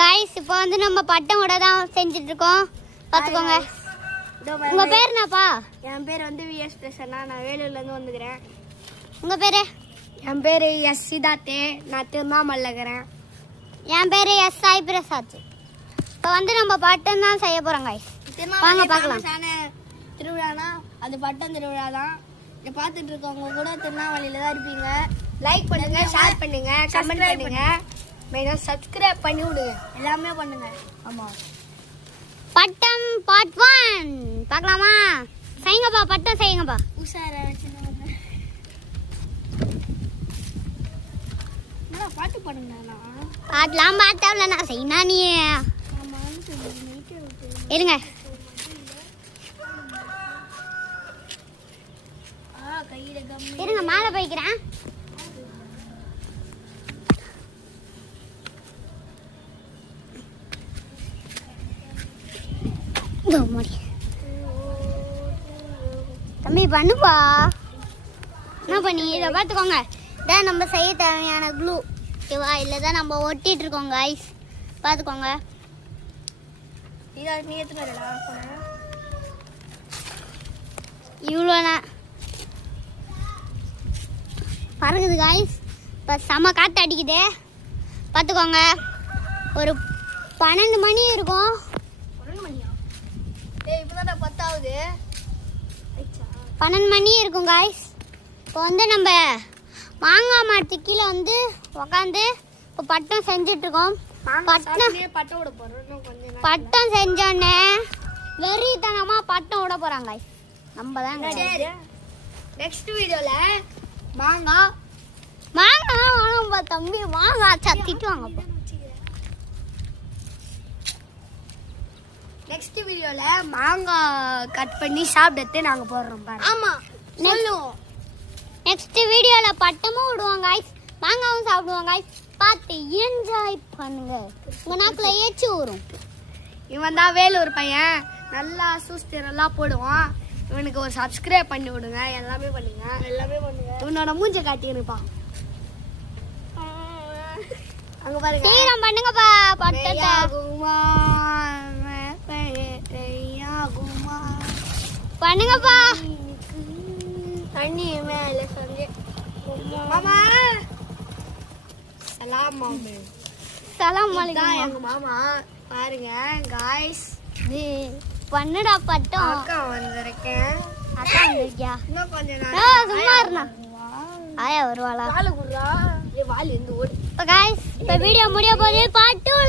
guys இப்போ வந்து நம்ம பட்டம் கூட தான் செஞ்சிட்டு இருக்கோம் பாத்துக்கோங்க உங்க பேர் என்னப்பா என் பேர் வந்து விஎஸ் பிரசன்னா நான் வேலூர்ல இருந்து வந்துக்கிறேன் உங்க பேரு என் பேர் எஸ் சிதாத்தே நான் திருவண்ணாமலையில இருக்கிறேன் என் பேரு எஸ் சாய் பிரசாத் இப்போ வந்து நம்ம பட்டம் தான் செய்ய போறோம் गाइस வாங்க பார்க்கலாம் திருவிழானா அது பட்டம் திருவிழா தான் இதை பார்த்துட்டு இருக்கவங்க கூட திருவண்ணாமலையில தான் இருப்பீங்க லைக் பண்ணுங்க ஷேர் பண்ணுங்க கமெண்ட் பண்ணுங்க மெயினா சப்ஸ்கிரைப் பண்ணி விடுங்க எல்லாமே பண்ணுங்க ஆமா பட்டம் பார்ட் 1 பார்க்கலாமா செய்யுங்கப்பா பட்டம் செய்யுங்கப்பா உஷாரா வச்சுங்க நான் பாட்டு பாடுங்கண்ணா பாட்டலாம் பாட்டவல நான் செய்யனா நீ இருங்க கையில கம் இருங்க மேலே போய்க்கிறேன் தம்பி பண்ணுப்பா என்ன பண்ணி இதை பார்த்துக்கோங்க இதான் நம்ம செய்ய தேவையான க்ளூ ஓகேவா இல்லை தான் நம்ம ஒட்டிட்டு இருக்கோம் गाइस பார்த்துக்கோங்க இதை நீ எத்தனை இவ்வளோண்ணா பறகுது गाइस இப்போ செம காற்று அடிக்குது பார்த்துக்கோங்க ஒரு 12 மணி இருக்கும் 12 மணியா ஏய் இப்போதான் 10 ஆகுது 12 மணி இருக்கும் गाइस இப்போ வந்து நம்ம மாங்காய் மரத்துக்கு கீழே வந்து உக்காந்து இப்போ பட்டம் செஞ்சிட்ருக்கோம் பட்டம் விட போகிறோம் கொஞ்சம் பட்டம் செஞ்சோடனே வெறித்தனமாக பட்டம் விட போகிறாங்க गाइस நம்ம தான் நெக்ஸ்ட் வீடியோவில் மாங்காய் வாங்கப்பா தம்பி மாங்காய் சத்திட்டு வாங்கப்பா நெக்ஸ்ட் வீடியோல மாங்காய் கட் பண்ணி சாப்பிட்டு நாங்க போடுறோம் பாருங்க ஆமா சொல்லுவோம் நெக்ஸ்ட் வீடியோல பட்டமும் விடுவோம் गाइस மாங்காவும் சாப்பிடுவோம் गाइस பார்த்து என்ஜாய் பண்ணுங்க உங்க நாக்குல ஏச்சு வரும் இவன் தான் வேலூர் பையன் நல்லா சூஸ்திரெல்லாம் போடுவான் இவனுக்கு ஒரு சப்ஸ்கிரைப் பண்ணி விடுங்க எல்லாமே பண்ணுங்க இவனோட மூஞ்ச காட்டியிருப்பா அங்க பாருங்க சீக்கிரம் பண்ணுங்கப்பா பட்டத்தை பண்ணுங்கப்பா தண்ணி மேல சொல்லி மாமா சலாம் மாமே சலாம் அலைக்கும் எங்க மாமா பாருங்க गाइस நீ பண்ணுடா பட்டம் அக்கா வந்திருக்கேன் அக்கா வந்திருக்கியா இன்னும் கொஞ்ச நேரம் சும்மா இருந்தா ஆயா வருவாளா வாழ குடுறா வாழ இருந்து ஓடு இப்போ गाइस இப்போ வீடியோ முடிய போகுது பார்ட் 2